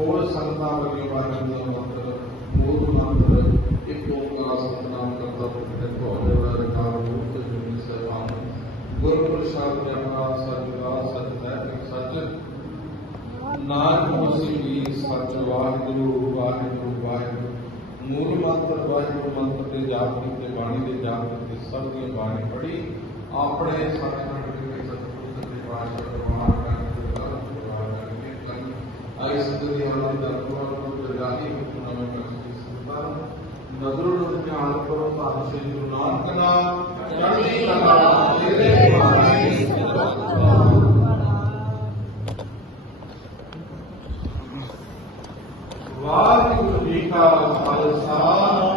ਹੋਰ ਸੰਗਤਾਂ ਵੱਲੋਂ ਵਾਹਿਗੁਰੂ ਦਾ ਮੰਤਰ ਮੂਲ ਮੰਤਰ ਇੱਕ ਓੰਕਾਰ ਸਤਨਾਮ ਕਰਤਾ ਪੁਰਖ ਤੁਹਾਡੇ ਦਾ ਰਕਾਰ ਰੂਪ ਜੁਨੀ ਸਹਿਬਾਨ ਗੁਰ ਪ੍ਰਸਾਦ ਜਪਾ ਸਤਿਦਾ ਸਤਿ ਸੱਚ ਨਾਨਕ ਮਸੀ ਵੀ ਸੱਚ ਵਾਹਿਗੁਰੂ ਵਾਹਿਗੁਰੂ ਵਾਹਿਗੁਰੂ। ਮੂਲ ਮੰਤਰ ਵਾਹਿਗੁਰੂ ਮੰਤਰ ਦੇ ਜਾਪ ਕੀਤੇ, ਬਾਣੀ ਦੇ ਜਾਪ ਕੀਤੇ, ਸਭ ਦੀ ਬਾਣੀ ਪੜੀ ਆਪਣੇ ਸਤਿਗੁਰ ਨਾਮ ਚੜ੍ਹਦੀ ਕਲਾ ਤੇਰੇ ਮਾਰੇ ਵਾਹਿਗੁਰੂ ਜੀ ਕਾ ਖਾਲਸਾ।